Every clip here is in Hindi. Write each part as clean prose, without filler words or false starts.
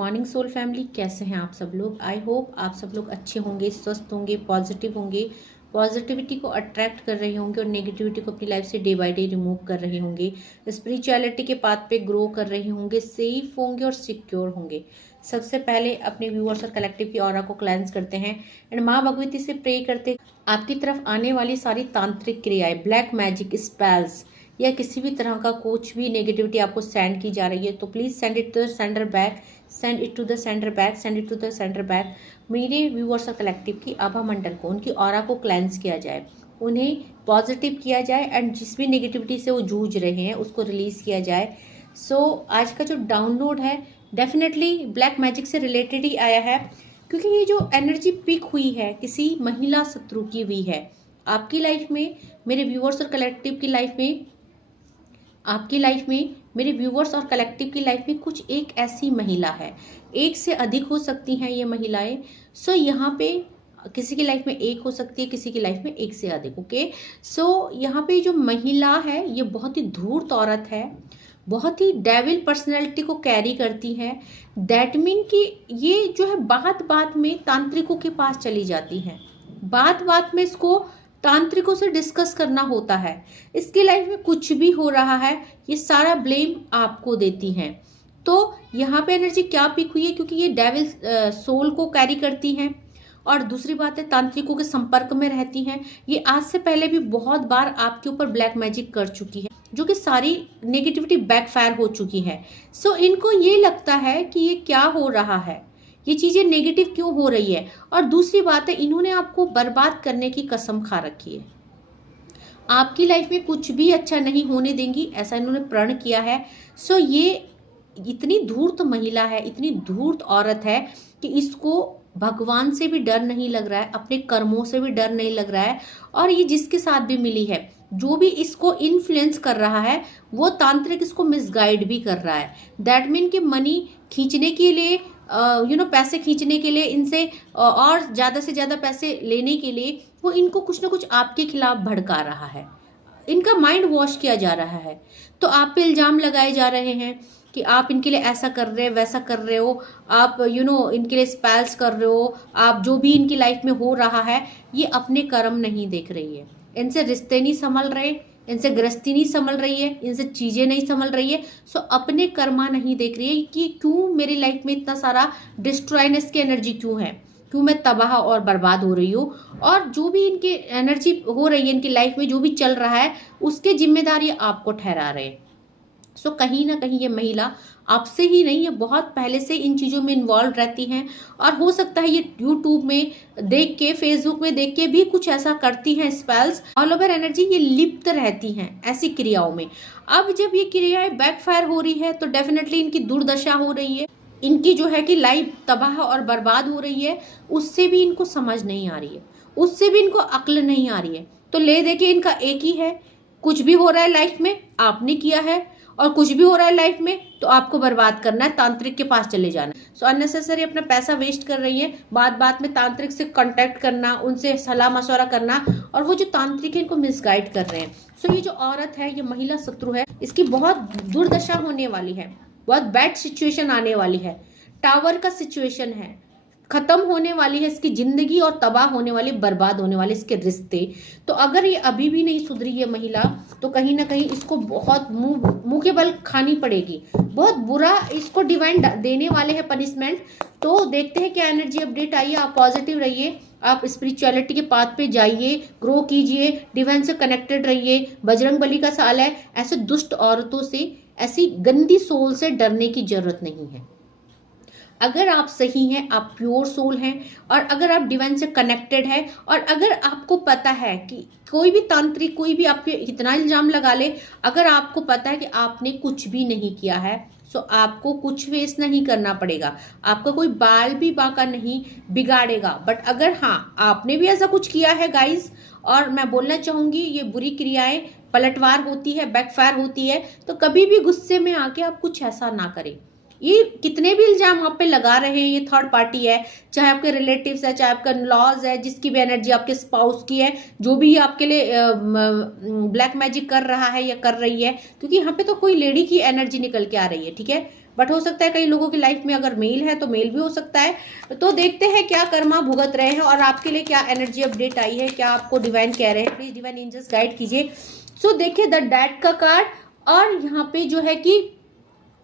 मॉर्निंग सोल फैमिली, कैसे हैं आप सब लोग। आई होप आप सब लोग अच्छे होंगे, स्वस्थ होंगे, पॉजिटिव होंगे, पॉजिटिविटी को अट्रैक्ट कर रहे होंगे और नेगेटिविटी को अपनी लाइफ से डे बाय डे रिमूव कर रहे होंगे, स्पिरिचुअलिटी के पाथ पे ग्रो कर रहे होंगे, सेफ होंगे और सिक्योर होंगे। सबसे पहले अपने व्यूअर्स और कलेक्टिव की ऑरा को क्लेंस करते हैं एंड माँ भगवती से प्रे करते आपकी तरफ आने वाली सारी तांत्रिक क्रियाएं, ब्लैक मैजिक, स्पेल्स या किसी भी तरह का कुछ भी नेगेटिविटी आपको सेंड की जा रही है तो please send it to the sender back, send it to the sender back, send it to the sender back. मेरे व्यूअर्स और कलेक्टिव की आभा मंडल को, उनकी ऑरा को क्लेंस किया जाए, उन्हें पॉजिटिव किया जाए एंड जिस भी नेगेटिविटी से वो जूझ रहे हैं उसको रिलीज किया जाए। आज का जो डाउनलोड है डेफिनेटली ब्लैक मैजिक से रिलेटेड ही आया है, क्योंकि ये जो एनर्जी पिक हुई है किसी महिला शत्रु की हुई है आपकी लाइफ में, मेरे व्यूअर्स और कलेक्टिव की लाइफ में, आपकी लाइफ में, मेरे व्यूअर्स और कलेक्टिव की लाइफ में कुछ एक ऐसी महिला है, एक से अधिक हो सकती हैं ये महिलाएं। यहाँ पे किसी की लाइफ में एक हो सकती है, किसी की लाइफ में एक से अधिक। ओके, यहाँ पे जो महिला है ये बहुत ही धूर्त औरत है, बहुत ही डेविल पर्सनैलिटी को कैरी करती है। दैट मीन कि ये जो है बात बात में तांत्रिकों के पास चली जाती है, बात बात में इसको तांत्रिकों से डिस्कस करना होता है। इसकी लाइफ में कुछ भी हो रहा है ये सारा ब्लेम आपको देती हैं। तो यहाँ पे एनर्जी क्या पिक हुई है, क्योंकि ये डेविल सोल को कैरी करती हैं और दूसरी बात है तांत्रिकों के संपर्क में रहती हैं। ये आज से पहले भी बहुत बार आपके ऊपर ब्लैक मैजिक कर चुकी है जो कि सारी नेगेटिविटी बैकफायर हो चुकी है। इनको ये लगता है कि ये क्या हो रहा है, ये चीजें नेगेटिव क्यों हो रही है। और दूसरी बात है इन्होंने आपको बर्बाद करने की कसम खा रखी है, आपकी लाइफ में कुछ भी अच्छा नहीं होने देंगी ऐसा इन्होंने प्रण किया है। ये इतनी धूर्त महिला है, इतनी धूर्त औरत है कि इसको भगवान से भी डर नहीं लग रहा है, अपने कर्मों से भी डर नहीं लग रहा है। और ये जिसके साथ भी मिली है, जो भी इसको इन्फ्लुएंस कर रहा है वो तांत्रिक इसको मिसगाइड भी कर रहा है। दैट मीन कि मनी खींचने के लिए, पैसे खींचने के लिए इनसे और ज़्यादा से ज़्यादा पैसे लेने के लिए वो इनको कुछ ना कुछ आपके खिलाफ भड़का रहा है, इनका माइंड वॉश किया जा रहा है। तो आप पे इल्ज़ाम लगाए जा रहे हैं कि आप इनके लिए ऐसा कर रहे हो, वैसा कर रहे हो, आप इनके लिए स्पेल्स कर रहे हो, आप जो भी इनकी लाइफ में हो रहा है ये अपने कर्म नहीं देख रही है, इनसे रिश्ते नहीं संभल रहे, इनसे गृहस्थी नहीं संभल रही है, इनसे चीजें नहीं संभल रही है। अपने कर्मा नहीं देख रही है कि क्यों मेरी लाइफ में इतना सारा डिस्ट्रॉयनेस की एनर्जी क्यों है, क्यों मैं तबाह और बर्बाद हो रही हूँ। और जो भी इनकी एनर्जी हो रही है इनकी लाइफ में, जो भी चल रहा है उसके जिम्मेदार ये आपको ठहरा रहे हैं। कहीं ना कहीं ये महिला आपसे ही नहीं, ये बहुत पहले से इन चीज़ों में इन्वॉल्व रहती हैं और हो सकता है ये यूट्यूब में देख के, फेसबुक में देख के भी कुछ ऐसा करती हैं स्पेल्स। ऑल ओवर एनर्जी ये लिप्त रहती हैं ऐसी क्रियाओं में। अब जब ये क्रियाएं बैकफायर हो रही है तो डेफिनेटली इनकी दुर्दशा हो रही है, इनकी जो है कि लाइफ तबाह और बर्बाद हो रही है। उससे भी इनको समझ नहीं आ रही है, उससे भी इनको अक्ल नहीं आ रही है। तो ले दे के इनका एक ही है, कुछ भी हो रहा है लाइफ में आपने किया है और कुछ भी हो रहा है लाइफ में तो आपको बर्बाद करना है, तांत्रिक के पास चले जाना है। अननेसेसरी अपना पैसा वेस्ट कर रही है, बात बात में तांत्रिक से कांटेक्ट करना, उनसे सलाह मशवरा करना, और वो जो तांत्रिक है इनको मिसगाइड कर रहे हैं। ये जो औरत है, ये महिला शत्रु है, इसकी बहुत दुर्दशा होने वाली है, बहुत बैड सिचुएशन आने वाली है, टावर का सिचुएशन है, खत्म होने वाली है इसकी जिंदगी और तबाह होने वाली, बर्बाद होने वाले इसके रिश्ते। तो अगर ये अभी भी नहीं सुधरी है महिला तो कहीं ना कहीं इसको बहुत मुंह के बल खानी पड़ेगी, बहुत बुरा इसको डिवाइन देने वाले हैं पनिशमेंट। तो देखते हैं क्या एनर्जी अपडेट आई है। आप पॉजिटिव रहिए, आप स्पिरिचुअलिटी के पाथ पे जाइए, ग्रो कीजिए, डिवाइन से कनेक्टेड रहिए। बजरंग बली का साल है, ऐसे दुष्ट औरतों से, ऐसी गंदी सोल से डरने की जरूरत नहीं है। अगर आप सही हैं, आप प्योर सोल हैं, और अगर आप डिवाइन से कनेक्टेड हैं, और अगर आपको पता है कि कोई भी तांत्रिक, कोई भी आपके इतना इल्जाम लगा ले, अगर आपको पता है कि आपने कुछ भी नहीं किया है आपको कुछ वेस्ट नहीं करना पड़ेगा, आपका कोई बाल भी बांका नहीं बिगाड़ेगा। बट अगर हाँ आपने भी ऐसा कुछ किया है गाइज, और मैं बोलना चाहूंगी ये बुरी क्रियाएं पलटवार होती है, बैकफायर होती है, तो कभी भी गुस्से में आके आप कुछ ऐसा ना करें। ये कितने भी इल्जाम आप पे लगा रहे हैं, ये थर्ड पार्टी है, चाहे आपके रिलेटिव्स है, चाहे आपका लॉज है, जिसकी भी एनर्जी आपके स्पाउस की है, जो भी आपके लिए ब्लैक मैजिक कर रहा है या कर रही है, क्योंकि यहाँ पे तो कोई लेडी की एनर्जी निकल के आ रही है, ठीक है। बट हो सकता है कई लोगों की लाइफ में अगर मेल है तो मेल भी हो सकता है। तो देखते हैं क्या कर्मा भुगत रहे हैं और आपके लिए क्या एनर्जी अपडेट आई है, क्या आपको डिवाइन कह रहे हैं, प्लीज डिवाइन एंजल्स गाइड कीजिए। सो देखिए द डैड का कार्ड और यहाँ पे जो है कि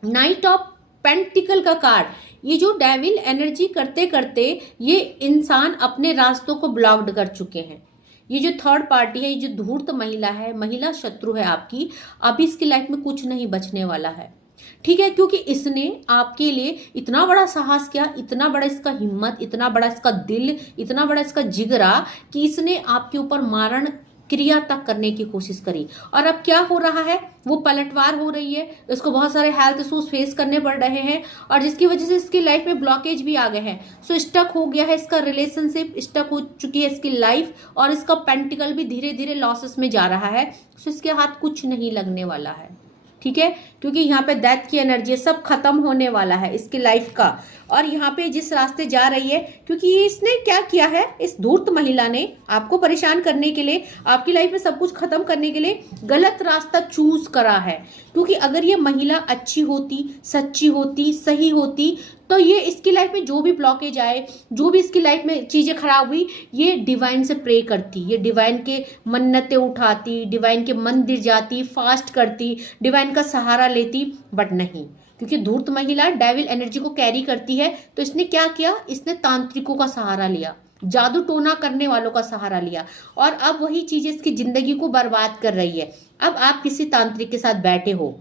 नाइट ऑफ पेंटिकल का कार्ड। ये जो डेविल एनर्जी करते करते ये इंसान अपने रास्तों को ब्लॉक्ड कर चुके हैं। ये जो थर्ड पार्टी है, ये जो धूर्त महिला है, महिला शत्रु है आपकी, अभी इसकी लाइफ में कुछ नहीं बचने वाला है, ठीक है, क्योंकि इसने आपके लिए इतना बड़ा साहस किया, इतना बड़ा इसका हिम्मत, इतना बड़ा इसका दिल, इतना बड़ा इसका जिगरा कि इसने आपके ऊपर मारण क्रिया तक करने की कोशिश करी। और अब क्या हो रहा है, वो पलटवार हो रही है, इसको बहुत सारे हेल्थ इश्यूज फेस करने पड़ रहे हैं और जिसकी वजह से इसकी लाइफ में ब्लॉकेज भी आ गए हैं। सो स्टक हो गया है इसका रिलेशनशिप, स्टक हो चुकी है इसकी लाइफ और इसका पेंटिकल भी धीरे धीरे लॉसेस में जा रहा है। सो इसके हाथ कुछ नहीं लगने वाला है, ठीक है, क्योंकि यहाँ पे डेथ की एनर्जी है, सब खत्म होने वाला है इसकी लाइफ का। और यहाँ पे जिस रास्ते जा रही है, क्योंकि इसने क्या किया है, इस धूर्त महिला ने आपको परेशान करने के लिए, आपकी लाइफ में सब कुछ खत्म करने के लिए गलत रास्ता चूज करा है। क्योंकि अगर ये महिला अच्छी होती, सच्ची होती, सही होती, तो ये इसकी लाइफ में जो भी ब्लॉकेज आए, जो भी इसकी लाइफ में चीजें खराब हुई, ये डिवाइन से प्रे करती, ये डिवाइन के मन्नतें उठाती, डिवाइन के मंदिर जाती, फास्ट करती, डिवाइन का सहारा लेती, बट नहीं, क्योंकि धूर्त महिला डेविल एनर्जी को कैरी करती है। तो इसने क्या किया, इसने तांत्रिकों का सहारा लिया, जादू टोना करने वालों का सहारा लिया और अब वही चीजें इसकी जिंदगी को बर्बाद कर रही है। अब आप किसी तांत्रिक के साथ बैठे हो,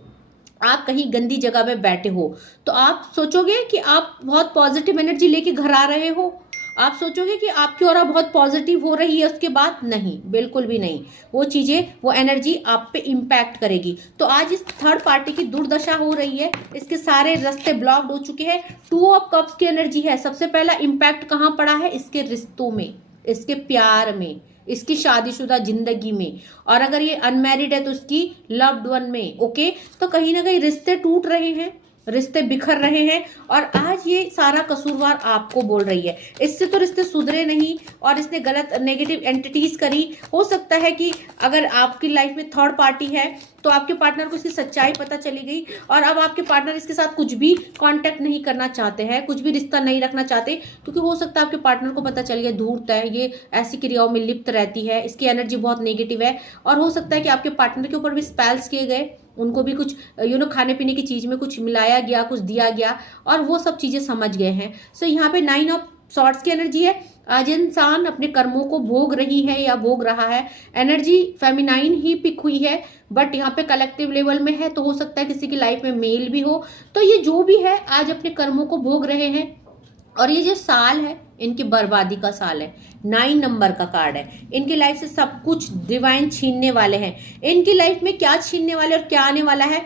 आप कहीं गंदी जगह में बैठे हो, तो आप सोचोगे कि आप बहुत पॉजिटिव एनर्जी लेके घर आ रहे हो, आप सोचोगे कि आपकी ऑरा बहुत पॉजिटिव हो रही है, उसके बाद नहीं, बिल्कुल भी नहीं। वो चीजें, वो एनर्जी आप पे इम्पैक्ट करेगी। तो आज इस थर्ड पार्टी की दुर्दशा हो रही है, इसके सारे रास्ते ब्लॉक्ड हो चुके हैं। 2 ऑफ कप्स की एनर्जी है। सबसे पहला इम्पैक्ट कहाँ पड़ा है, इसके रिश्तों में, इसके प्यार में, इसकी शादीशुदा जिंदगी में, और अगर ये अनमैरिड है तो उसकी लव्ड वन में। ओके, तो कहीं ना कहीं रिश्ते टूट रहे हैं, रिश्ते बिखर रहे हैं और आज ये सारा कसूरवार आपको बोल रही है। इससे तो रिश्ते सुधरे नहीं और इसने गलत नेगेटिव एंटिटीज करी। हो सकता है कि अगर आपकी लाइफ में थर्ड पार्टी है तो आपके पार्टनर को इसकी सच्चाई पता चली गई और अब आपके पार्टनर इसके साथ कुछ भी कांटेक्ट नहीं करना चाहते हैं, कुछ भी रिश्ता नहीं रखना चाहते, क्योंकि हो सकता है आपके पार्टनर को पता चल गया धूर्त है, ये ऐसी क्रियाओं में लिप्त रहती है, इसकी एनर्जी बहुत नेगेटिव है। और हो सकता है कि आपके पार्टनर के ऊपर भी स्पेल्स किए गए, उनको भी कुछ खाने पीने की चीज में कुछ मिलाया गया, कुछ दिया गया और वो सब चीजें समझ गए हैं। सो यहाँ पे 9 ऑफ सॉर्ड्स की एनर्जी है। आज इंसान अपने कर्मों को भोग रही है या भोग रहा है। एनर्जी फेमिनाइन ही पिक हुई है, बट यहाँ पे कलेक्टिव लेवल में है, तो हो सकता है किसी की लाइफ में मेल भी हो। तो ये जो भी है आज अपने कर्मों को भोग रहे हैं और ये जो साल है इनकी बर्बादी का साल है। 9 नंबर का कार्ड है। इनकी लाइफ से सब कुछ डिवाइन छीनने वाले हैं। इनकी लाइफ में क्या छीनने वाले और क्या आने वाला है,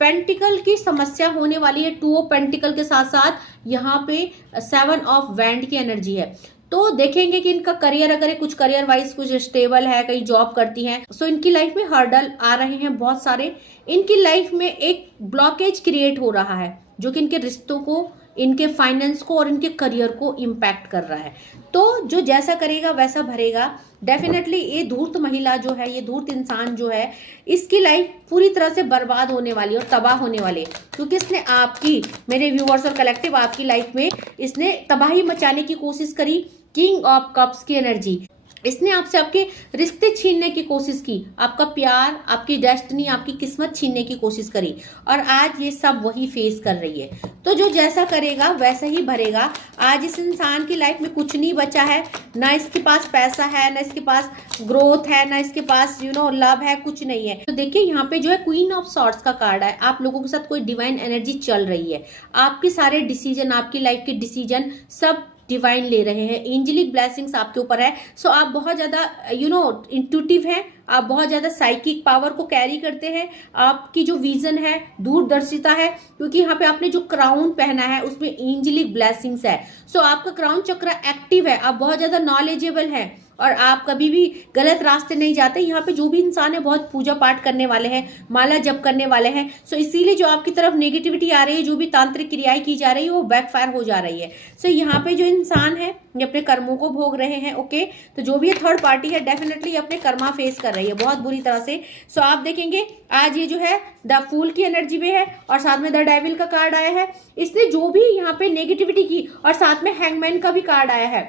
पेंटिकल की समस्या होने वाली है। 2 ऑफ पेंटिकल के साथ साथ यहाँ पे 7 ऑफ वैंड की एनर्जी है। तो देखेंगे कि इनका करियर, अगर कुछ करियर वाइज कुछ स्टेबल है, कहीं जॉब करती हैं, सो इनकी लाइफ में हर्डल आ रहे हैं बहुत सारे। इनकी लाइफ में एक ब्लॉकेज क्रिएट हो रहा है जो कि इनके रिश्तों को, इनके फाइनेंस को और इनके करियर को इम्पैक्ट कर रहा है। तो जो जैसा करेगा वैसा भरेगा। डेफिनेटली ये धूर्त महिला जो है, ये धूर्त इंसान जो है, इसकी लाइफ पूरी तरह से बर्बाद होने वाली है और तबाह होने वाली है, क्योंकि इसने आपकी, मेरे व्यूअर्स और कलेक्टिव, आपकी लाइफ में इसने तबाही मचाने की कोशिश करी। किंग ऑफ कप्स की एनर्जी, इसने आपसे आपके रिश्ते छीनने की कोशिश की, आपका प्यार, आपकी डेस्टिनी, आपकी किस्मत छीनने की कोशिश करी और आज ये सब वही फेस कर रही है। तो जो जैसा करेगा वैसा ही भरेगा। आज इस इंसान की लाइफ में कुछ नहीं बचा है, ना इसके पास पैसा है, ना इसके पास ग्रोथ है, ना इसके पास लव है, कुछ नहीं है। तो देखिए यहाँ पे जो है क्वीन ऑफ सॉर्ड्स का कार्ड है। आप लोगों के साथ कोई डिवाइन एनर्जी चल रही है, आपके सारे डिसीजन, आपकी लाइफ के डिसीजन सब डिवाइन ले रहे हैं। एंजेलिक ब्लेसिंग्स आपके ऊपर है। सो आप बहुत ज्यादा इंट्यूटिव हैं, आप बहुत ज्यादा साइकिक पावर को कैरी करते हैं। आपकी जो विजन है, दूरदर्शिता है, क्योंकि यहाँ पे आपने जो क्राउन पहना है उसमें एंजेलिक ब्लेसिंग्स है। सो आपका क्राउन चक्र एक्टिव है, आप बहुत ज्यादा नॉलेजेबल हैं और आप कभी भी गलत रास्ते नहीं जाते। यहाँ पे जो भी इंसान है बहुत पूजा पाठ करने वाले हैं, माला जप करने वाले हैं। सो इसीलिए जो आपकी तरफ नेगेटिविटी आ रही है, जो भी तांत्रिक क्रियाएं की जा रही है, वो बैकफायर हो जा रही है। सो यहाँ पे जो इंसान है ये अपने कर्मों को भोग रहे हैं। ओके, तो जो भी थर्ड पार्टी है डेफिनेटली अपने कर्मा फेस कर रहे हैं। रही है बहुत बुरी तरह से। सो आप देखेंगे आज ये जो है द फूल की एनर्जी में है और साथ में द डेविल का कार्ड आया है। इसने जो भी यहाँ पे नेगेटिविटी की और साथ में हैंगमैन का भी कार्ड आया है।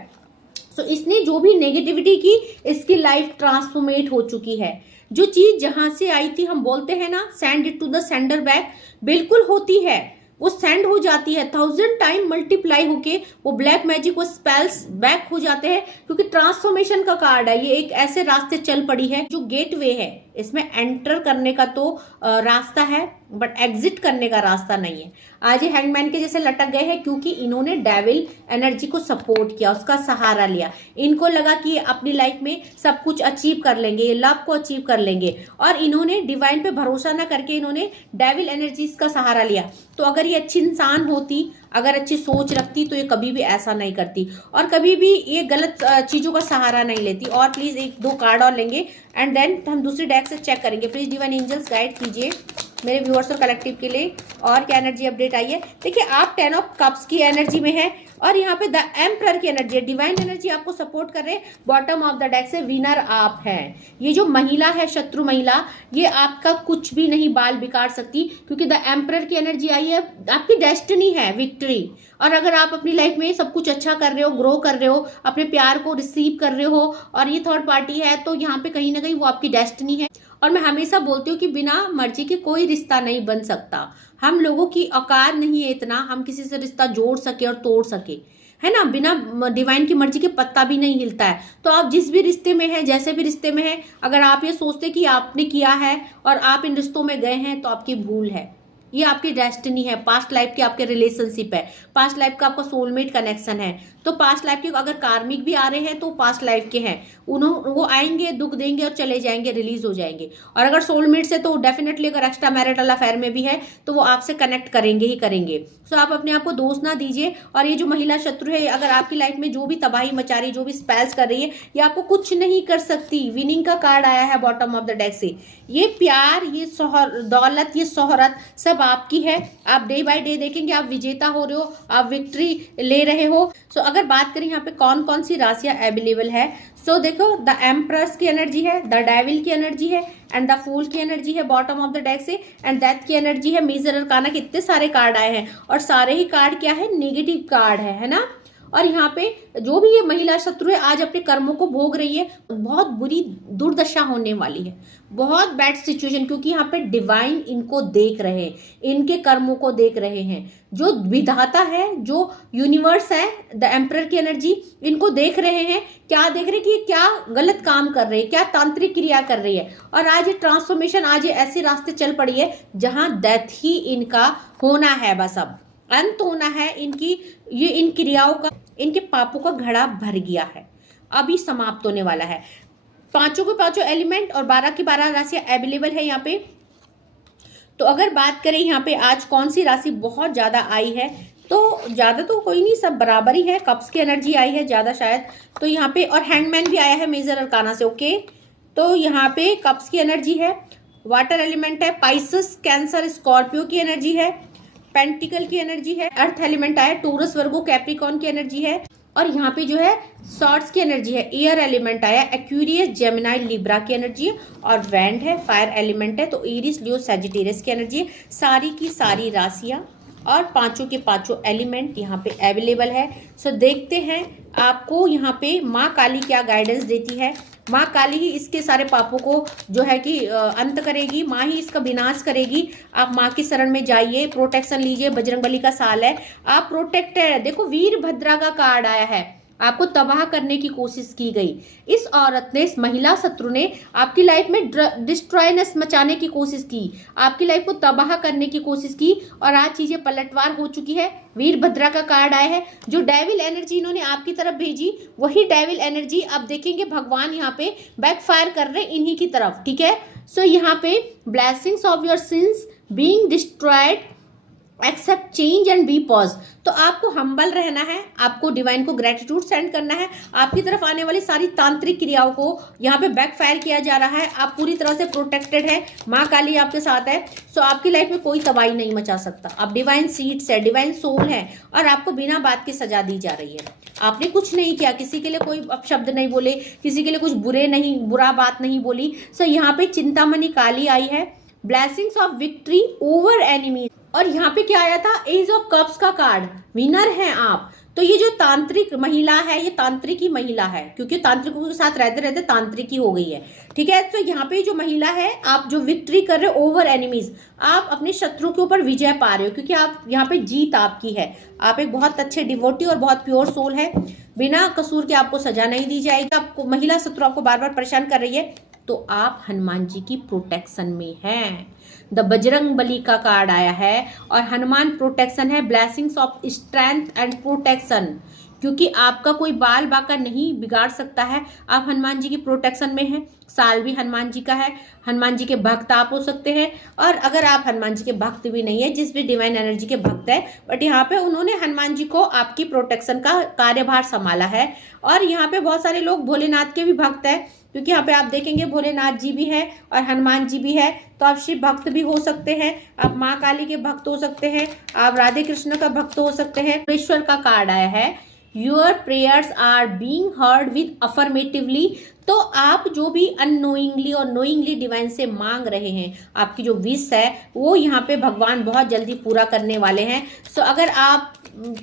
सो इसने जो भी नेगेटिविटी की इसकी लाइफ ट्रांसफॉर्मेट हो चुकी है। जो चीज जहां से आई थी, हम बोलते हैं ना send it to the sender back, बिल्कुल होती है, वो सेंड हो जाती है 1000 टाइम मल्टीप्लाई होके वो ब्लैक मैजिक वो स्पेल्स बैक हो जाते हैं, क्योंकि ट्रांसफॉर्मेशन का कार्ड है। ये एक ऐसे रास्ते चल पड़ी है जो गेटवे है, इसमें एंटर करने का तो रास्ता है बट एग्जिट करने का रास्ता नहीं है। आज ये हैंगमैन के जैसे लटक गए हैं क्योंकि इन्होंने डेविल एनर्जी को सपोर्ट किया, उसका सहारा लिया। इनको लगा कि अपनी लाइफ में सब कुछ अचीव कर लेंगे, ये लव को अचीव कर लेंगे, और इन्होंने डिवाइन पे भरोसा ना करके इन्होंने डेविल एनर्जीज का सहारा लिया। तो अगर ये अच्छी इंसान होती, अगर अच्छी सोच रखती, तो ये कभी भी ऐसा नहीं करती और कभी भी ये गलत चीजों का सहारा नहीं लेती। और प्लीज एक दो कार्ड और लेंगे एंड देन हम दूसरी डेक से चेक करेंगे। प्लीज डिवाइन एंजल्स गाइड कीजिए मेरे व्यूअर्स और कलेक्टिव के लिए और क्या एनर्जी अपडेट आई है। देखिए आप 10 ऑफ कप्स की एनर्जी में है और यहाँ पे द एम्परर की एनर्जी है। डिवाइन एनर्जी आपको सपोर्ट कर रहे हैं। बॉटम ऑफ द डेक से विनर आप हैं। ये जो महिला है, शत्रु महिला, ये आपका कुछ भी नहीं बाल बिगाड़ सकती, क्योंकि द एम्परर की एनर्जी आई है। आपकी डेस्टिनी है विक्ट्री। और अगर आप अपनी लाइफ में सब कुछ अच्छा कर रहे हो, ग्रो कर रहे हो, अपने प्यार को रिसीव कर रहे हो और ये थर्ड पार्टी है, तो यहाँ पे कहीं ना कहीं वो आपकी डेस्टिनी है। और मैं हमेशा बोलती हूँ कि बिना मर्जी के कोई रिश्ता नहीं बन सकता। हम लोगों की औकात नहीं है इतना हम किसी से रिश्ता जोड़ सके और तोड़ सके, है ना। बिना डिवाइन की मर्जी के पत्ता भी नहीं हिलता है। तो आप जिस भी रिश्ते में हैं, जैसे भी रिश्ते में हैं, अगर आप ये सोचते कि आपने किया है और आप इन रिश्तों में गए हैं, तो आपकी भूल है। ये आपकी डेस्टिनी है, पास्ट लाइफ के आपके रिलेशनशिप है, पास्ट लाइफ का आपका सोलमेट कनेक्शन है। तो पास्ट लाइफ के अगर कार्मिक भी आ रहे हैं तो पास्ट लाइफ के हैं, वो आएंगे, दुख देंगे और चले जाएंगे, रिलीज हो जाएंगे। और अगर सोलमेट से तो डेफिनेटली अगर एक्स्ट्रा मैरिटल अफेयर में भी है तो वो आपसे कनेक्ट करेंगे ही करेंगे। सो आप अपने आप को दोष ना दीजिए। और ये जो महिला शत्रु है, अगर आपकी लाइफ में जो भी तबाही मचा रही, जो भी स्पेल्स कर रही है, ये आपको कुछ नहीं कर सकती। विनिंग का कार्ड आया है बॉटम ऑफ द डेक से। ये प्यार, ये दौलत, ये शोहरत सब आपकी है। आप डे बाय डे देखेंगे आप विजेता हो रहे हो, आप विक्ट्री ले रहे हो। सो अगर बात करें यहाँ पे कौन कौन सी राशियां अवेलेबल है, सो देखो द एम्प्रस की एनर्जी है, द डेविल की एनर्जी है एंड द फूल की एनर्जी है बॉटम ऑफ द डेक से, एंड डेथ की एनर्जी है। मेजर अरकाना के इतने सारे कार्ड आए हैं और सारे ही कार्ड क्या है, नेगेटिव कार्ड है ना। और यहाँ पे जो भी ये महिला शत्रु है आज अपने कर्मों को भोग रही है। बहुत बुरी दुर्दशा होने वाली है, बहुत बैड सिचुएशन, क्योंकि यहाँ पे डिवाइन इनको देख रहे हैं, इनके कर्मों को देख रहे हैं। जो विधाता है, जो यूनिवर्स है, द एम्परर की एनर्जी इनको देख रहे हैं। क्या देख रहे हैं कि क्या गलत काम कर रहे हैं, क्या तांत्रिक क्रिया कर रही है। और आज ये ट्रांसफॉर्मेशन, आज ये ऐसे रास्ते चल पड़ी है जहां डेथ ही इनका होना है, बस अब अंत होना है इनकी। ये इन क्रियाओं का, इनके पापों का घड़ा भर गया है, अभी समाप्त होने वाला है। पांचों के पांचों एलिमेंट और 12 की 12 राशियां अवेलेबल है यहाँ पे। तो अगर बात करें यहाँ पे आज कौन सी राशि बहुत ज्यादा आई है, तो ज्यादा तो कोई नहीं, सब बराबर ही है। कप्स की एनर्जी आई है ज्यादा शायद, तो यहाँ पे और हैंगमैन भी आया है मेजर अरकाना से। ओके, तो यहाँ पे कप्स की एनर्जी है, वाटर एलिमेंट है, पाइसेस, कैंसर, स्कॉर्पियो की एनर्जी है, पेंटिकल की एनर्जी है, अर्थ एलिमेंट आया, टोरस, वर्गो, कैप्रिकॉन की एनर्जी है, और यहाँ पे जो है सॉर्ड्स की एनर्जी है, एयर एलिमेंट आया, एक्वेरियस, जेमिनाई, लिब्रा की एनर्जी है, और वैंड है, फायर एलिमेंट है, तो एरिस, लियो, सैजिटेरियस की एनर्जी है। सारी की सारी राशियां और पांचों के पांचों एलिमेंट यहाँ पे अवेलेबल है। सो देखते हैं आपको यहाँ पे माँ काली क्या गाइडेंस देती है। माँ काली ही इसके सारे पापों को जो है कि अंत करेगी, माँ ही इसका विनाश करेगी। आप माँ की शरण में जाइए, प्रोटेक्शन लीजिए, बजरंगबली का साल है, आप प्रोटेक्टेड है। देखो वीरभद्रा का कार्ड आया है, आपको तबाह करने की कोशिश की गई। इस औरत ने, इस महिला शत्रु ने आपकी लाइफ में डिस्ट्रॉयनेस मचाने की कोशिश की, आपकी लाइफ को तबाह करने की कोशिश की, और आज चीजें पलटवार हो चुकी है। वीरभद्रा का कार्ड आया है। जो डेविल एनर्जी इन्होंने आपकी तरफ भेजी, वही डेविल एनर्जी अब देखेंगे भगवान यहाँ पे बैकफायर कर रहे इन्हीं की तरफ, ठीक है। सो यहाँ पे blessings of your sins being destroyed accept change and be pause. तो आपको हम्बल रहना है, आपको डिवाइन को ग्रेटिट्यूड सेंड करना है। आपकी तरफ आने वाली सारी तांत्रिक क्रियाओं को यहाँ पे बैकफायर किया जा रहा है। आप पूरी तरह से प्रोटेक्टेड है, माँ काली आपके साथ है। सो आपकी लाइफ में कोई तबाही नहीं मचा सकता। आप डिवाइन सीड्स है, डिवाइन सोल है, और आपको बिना बात की सजा दी जा रही है। आपने कुछ नहीं किया, किसी के लिए कोई अपशब्द नहीं बोले, किसी के लिए कुछ बुरा बात नहीं बोली। सो यहाँ पे चिंतामणि काली आई है, blessings of victory over enemy. और यहाँ पे क्या आया था, एज ऑफ कप्स का कार्ड, विनर हैं आप। तो ये जो तांत्रिक महिला है, ये तांत्रिक ही महिला है, क्योंकि तांत्रिकों के साथ रहते रहते तांत्रिक ही हो गई है, ठीक है। तो यहाँ पे जो महिला है, आप जो विक्ट्री कर रहे हो ओवर एनिमीज, आप अपने शत्रु के ऊपर विजय पा रहे हो, क्योंकि आप यहाँ पे जीत आपकी है। आप एक बहुत अच्छे डिवोटी और बहुत प्योर सोल है, बिना कसूर के आपको सजा नहीं दी जाएगी। आपको महिला शत्रु आपको बार बार परेशान कर रही है, तो आप हनुमान जी की प्रोटेक्शन में हैं। द बजरंग बली का कार्ड आया है, और हनुमान प्रोटेक्शन है, blessings of strength and protection, क्योंकि आपका कोई बाल बाका नहीं बिगाड़ सकता है। आप हनुमान जी की प्रोटेक्शन में हैं। साल भी हनुमान जी का है, हनुमान जी के भक्त आप हो सकते हैं। और अगर आप हनुमान जी के भक्त भी नहीं है, जिस भी डिवाइन एनर्जी के भक्त है, बट यहाँ पे उन्होंने हनुमान जी को आपकी प्रोटेक्शन का कार्यभार संभाला है। और यहाँ पे बहुत सारे लोग भोलेनाथ के भी भक्त है, क्योंकि यहाँ पे आप देखेंगे भोलेनाथ जी भी है और हनुमान जी भी है। तो आप शिव भक्त भी हो सकते हैं, आप माँ काली के भक्त हो सकते हैं, आप राधे कृष्ण का भक्त हो सकते हैं। ईश्वर का कार्ड आया है, your prayers are being heard with affirmatively. तो आप जो भी अननोइंगली और नोइंगली डिवाइन से मांग रहे हैं, आपकी जो विश है वो यहाँ पे भगवान बहुत जल्दी पूरा करने वाले हैं। सो अगर आप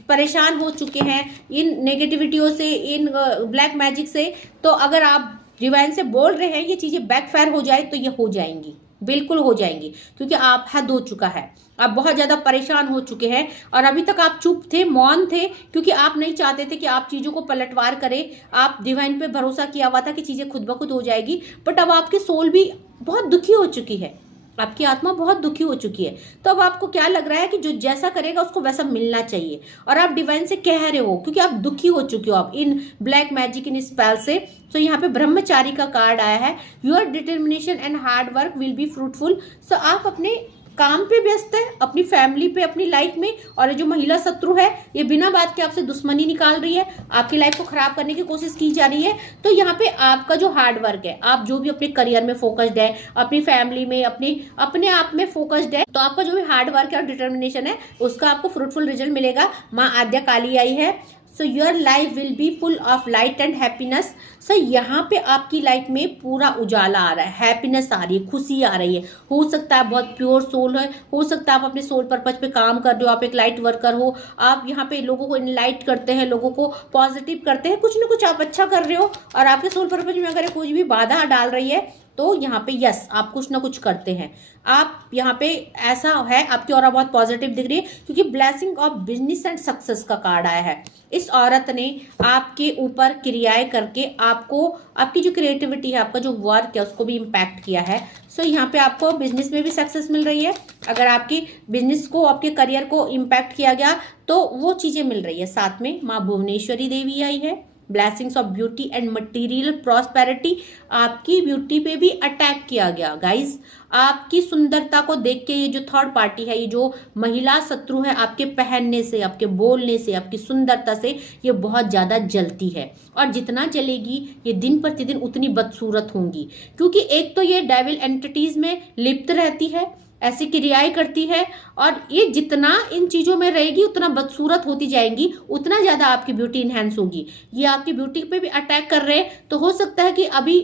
परेशान हो चुके हैं इन नेगेटिविटियों से, इन ब्लैक मैजिक से, तो अगर आप डिवाइन से बोल रहे हैं ये चीजें बैकफायर हो जाए, तो ये हो जाएंगी, बिल्कुल हो जाएंगी, क्योंकि आप हद हो चुका है। आप बहुत ज्यादा परेशान हो चुके हैं, और अभी तक आप चुप थे, मौन थे, क्योंकि आप नहीं चाहते थे कि आप चीजों को पलटवार करें। आप डिवाइन पे भरोसा किया हुआ था कि चीजें खुद ब खुद हो जाएगी, बट अब आपकी सोल भी बहुत दुखी हो चुकी है, आपकी आत्मा बहुत दुखी हो चुकी है। तो अब आपको क्या लग रहा है कि जो जैसा करेगा उसको वैसा मिलना चाहिए, और आप डिवाइन से कह रहे हो, क्योंकि आप दुखी हो चुके हो आप इन ब्लैक मैजिक, इन स्पेल से। तो यहाँ पे ब्रह्मचारी का कार्ड आया है, your determination and hard work will be fruitful. So आप अपने काम पे व्यस्त है, अपनी फैमिली पे, अपनी लाइफ में। और जो महिला शत्रु है, ये बिना बात के आपसे दुश्मनी निकाल रही है, आपकी लाइफ को खराब करने की कोशिश की जा रही है। तो यहाँ पे आपका जो हार्ड वर्क है, आप जो भी अपने करियर में फोकस्ड है, अपनी फैमिली में, अपने आप में फोकस्ड है, तो आपका जो भी हार्ड वर्क है और डिटर्मिनेशन है, उसका आपको फ्रूटफुल रिजल्ट मिलेगा। माँ आद्या काली आई है, so your life will be full of light and happiness. So यहाँ पे आपकी लाइफ में पूरा उजाला आ रहा है, हैप्पीनेस आ रही है, खुशी आ रही है। हो सकता है आप बहुत प्योर सोल है, हो सकता है आप अपने सोल पर्पज पे काम कर रहे हो, आप एक लाइट वर्कर हो, आप यहाँ पे लोगों को इनलाइट करते हैं, लोगों को पॉजिटिव करते हैं, कुछ ना कुछ आप अच्छा कर रहे हो। और आपके सोल पर्पज में अगर कोई भी बाधा डाल रही है, तो यहाँ पे यस, आप कुछ ना कुछ करते हैं। आप यहाँ पे ऐसा है, आपकी ऑरा बहुत पॉजिटिव दिख रही है, क्योंकि blessing of business and success का कार्ड आया है। इस औरत ने आपके ऊपर क्रियाएं करके आपको, आपकी जो क्रिएटिविटी है, आपका जो वर्क है, उसको भी इम्पैक्ट किया है। सो यहाँ पे आपको बिजनेस में भी सक्सेस मिल रही है। अगर आपकी बिजनेस को, आपके करियर को इम्पैक्ट किया गया, तो वो चीजें मिल रही है। साथ में माँ भुवनेश्वरी देवी आई है, blessings of beauty and material prosperity. आपकी ब्यूटी पे भी अटैक किया गया गाइज। आपकी सुंदरता को देख के ये जो थर्ड पार्टी है, ये जो महिला शत्रु है, आपके पहनने से, आपके बोलने से, आपकी सुंदरता से ये बहुत ज्यादा जलती है। और जितना जलेगी ये दिन प्रतिदिन उतनी बदसूरत होंगी, क्योंकि एक तो ये डेविल एंटिटीज में लिप्त रहती है, ऐसी क्रियाएं करती है, और ये जितना इन चीजों में रहेगी उतना बदसूरत होती जाएंगी, उतना ज्यादा आपकी ब्यूटी इनहेंस होगी। ये आपकी ब्यूटी पे भी अटैक कर रहे हैं, तो हो सकता है कि अभी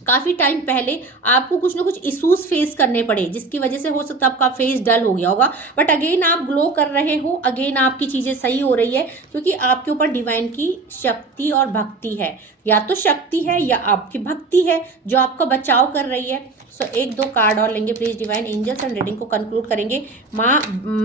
काफी टाइम पहले आपको कुछ ना कुछ इश्यूज फेस करने पड़े, जिसकी वजह से हो सकता है आपका फेस डल हो गया होगा, बट अगेन आप ग्लो कर रहे हो, अगेन आपकी चीजें सही हो रही है, क्योंकि आपके ऊपर डिवाइन की शक्ति और भक्ति है। या तो शक्ति है या आपकी भक्ति है जो आपका बचाव कर रही है। सो एक दो कार्ड और लेंगे please divine angels, and reading को कंक्लूड करेंगे। माँ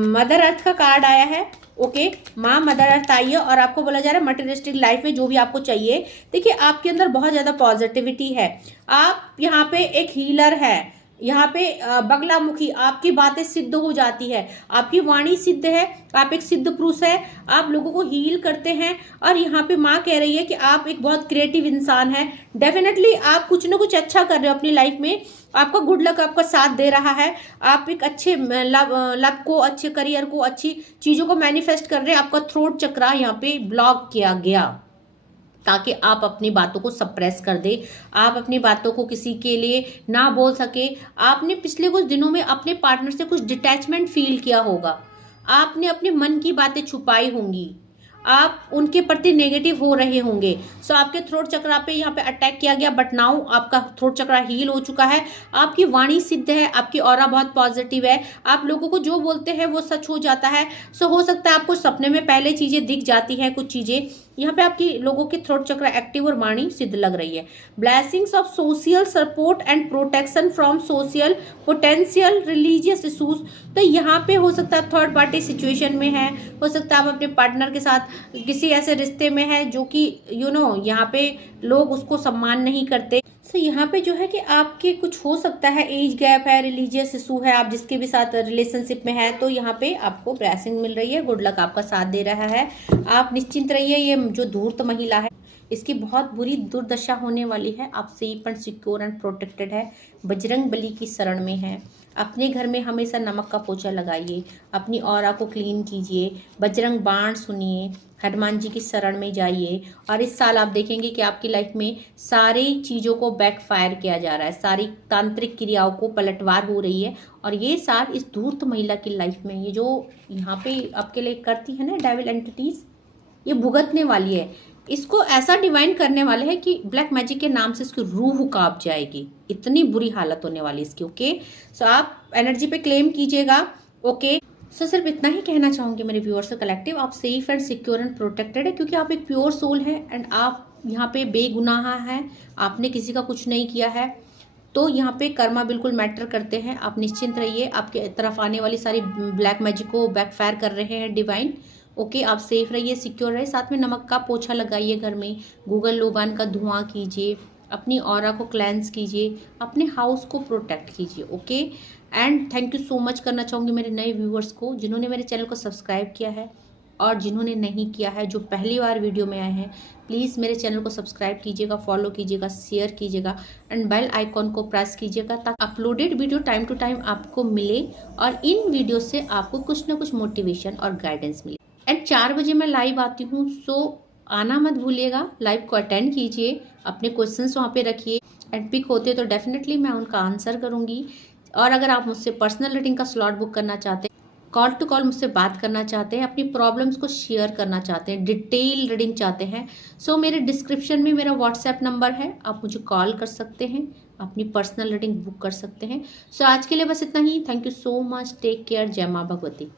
मदर अर्थ का कार्ड आया है, ओके। माँ मदर अर्थ आई है, और आपको बोला जा रहा है मटेरियलिस्टिक लाइफ में जो भी आपको चाहिए। देखिए आपके अंदर बहुत ज्यादा पॉजिटिविटी है, आप यहाँ पे एक हीलर है, यहाँ पे बगलामुखी, आपकी बातें सिद्ध हो जाती है, आपकी वाणी सिद्ध है, आप एक सिद्ध पुरुष है, आप लोगों को हील करते हैं। और यहाँ पे माँ कह रही है कि आप एक बहुत क्रिएटिव इंसान है। डेफिनेटली आप कुछ ना कुछ अच्छा कर रहे हो अपनी लाइफ में, आपका गुड लक आपका साथ दे रहा है। आप एक अच्छे लक को, अच्छे करियर को, अच्छी चीजों को मैनिफेस्ट कर रहे हैं। आपका थ्रोट चक्रा यहाँ पे ब्लॉक किया गया ताकि आप अपनी बातों को सप्रेस कर दे, आप अपनी बातों को किसी के लिए ना बोल सके। आपने पिछले कुछ दिनों में अपने पार्टनर से कुछ डिटैचमेंट फील किया होगा, आपने अपने मन की बातें छुपाई होंगी, आप उनके प्रति नेगेटिव हो रहे होंगे। सो आपके थ्रोट चक्रा पे यहाँ पे अटैक किया गया, बट नाउ आपका थ्रोट चक्रा हील हो चुका है। आपकी वाणी सिद्ध है, आपकी ऑरा बहुत पॉजिटिव है, आप लोगों को जो बोलते हैं वो सच हो जाता है। सो हो सकता है आपको सपने में पहले चीजें दिख जाती हैं, कुछ चीजें यहाँ पे आपकी लोगों की थ्रोट चक्र एक्टिव और वाणी सिद्ध लग रही है। Blessings of social support and protection from social potential religious issues. तो यहाँ पे हो सकता है थर्ड पार्टी सिचुएशन में है, हो सकता है आप अपने पार्टनर के साथ किसी ऐसे रिश्ते में है जो कि यहाँ पे लोग उसको सम्मान नहीं करते। सो यहाँ पे जो है कि आपके कुछ हो सकता है एज गैप है, रिलीजियस इशू है, आप जिसके भी साथ रिलेशनशिप में है, तो यहाँ पे आपको ब्लेसिंग मिल रही है, गुड लक आपका साथ दे रहा है। आप निश्चिंत रहिए, ये जो धूर्त महिला है इसकी बहुत बुरी दुर्दशा होने वाली है। आप safe and secure and protected है, बजरंग बली की शरण में है। अपने घर में हमेशा नमक का पोछा लगाइए, अपनी ऑरा को क्लीन कीजिए, बजरंग बाण सुनिए, हनुमान जी की शरण में जाइए। और इस साल आप देखेंगे कि आपकी लाइफ में सारी चीज़ों को बैकफायर किया जा रहा है, सारी तांत्रिक क्रियाओं को पलटवार हो रही है। और ये साल इस धूर्त महिला की लाइफ में ये जो यहाँ पे आपके लिए करती है ना डेविल एंटिटीज, ये भुगतने वाली है। इसको ऐसा डिवाइन करने वाले हैं कि ब्लैक मैजिक के नाम से इसकी रूह कांप जाएगी, इतनी बुरी हालत होने वाली इसकी। ओके, सो आप एनर्जी पे क्लेम कीजिएगा। ओके, सो सिर्फ इतना ही कहना चाहूंगी मेरे व्यूअर्स कलेक्टिव, आप safe and secure and protected है, क्योंकि आप एक प्योर सोल है एंड आप यहाँ पे बेगुनाह है, आपने किसी का कुछ नहीं किया है। तो यहाँ पे कर्मा बिल्कुल मैटर करते हैं। आप निश्चिंत रहिए, आपके तरफ आने वाली सारी ब्लैक मैजिक को बैकफायर कर रहे हैं डिवाइन। ओके, आप सेफ रहिए, सिक्योर रहिए, साथ में नमक का पोछा लगाइए घर में, गूगल लोबान का धुआं कीजिए, अपनी ऑरा को क्लेंस कीजिए, अपने हाउस को प्रोटेक्ट कीजिए। Okay, and thank you so much करना चाहूँगी मेरे नए व्यूअर्स को जिन्होंने मेरे चैनल को सब्सक्राइब किया है, और जिन्होंने नहीं किया है, जो पहली बार वीडियो में आए हैं, प्लीज़ मेरे चैनल को सब्सक्राइब कीजिएगा, फॉलो कीजिएगा, शेयर कीजिएगा एंड बेल आइकॉन को प्रेस कीजिएगा ताकि uploaded video time to time आपको मिले और इन वीडियो से आपको कुछ ना कुछ मोटिवेशन और गाइडेंस मिले। एंड 4 बजे मैं लाइव आती हूँ, सो आना मत भूलिएगा, लाइव को अटेंड कीजिए, अपने क्वेश्चंस वहाँ पे रखिए एंड पिक होते तो डेफिनेटली मैं उनका आंसर करूँगी। और अगर आप मुझसे पर्सनल रीडिंग का स्लॉट बुक करना चाहते हैं, कॉल टू कॉल मुझसे बात करना चाहते हैं, अपनी प्रॉब्लम्स को शेयर करना चाहते हैं, डिटेल रीडिंग चाहते हैं, सो मेरे डिस्क्रिप्शन में मेरा व्हाट्सएप नंबर है, आप मुझे कॉल कर सकते हैं, अपनी पर्सनल रीडिंग बुक कर सकते हैं। सो आज के लिए बस इतना ही। Thank you so much, take care, जय माँ भगवती।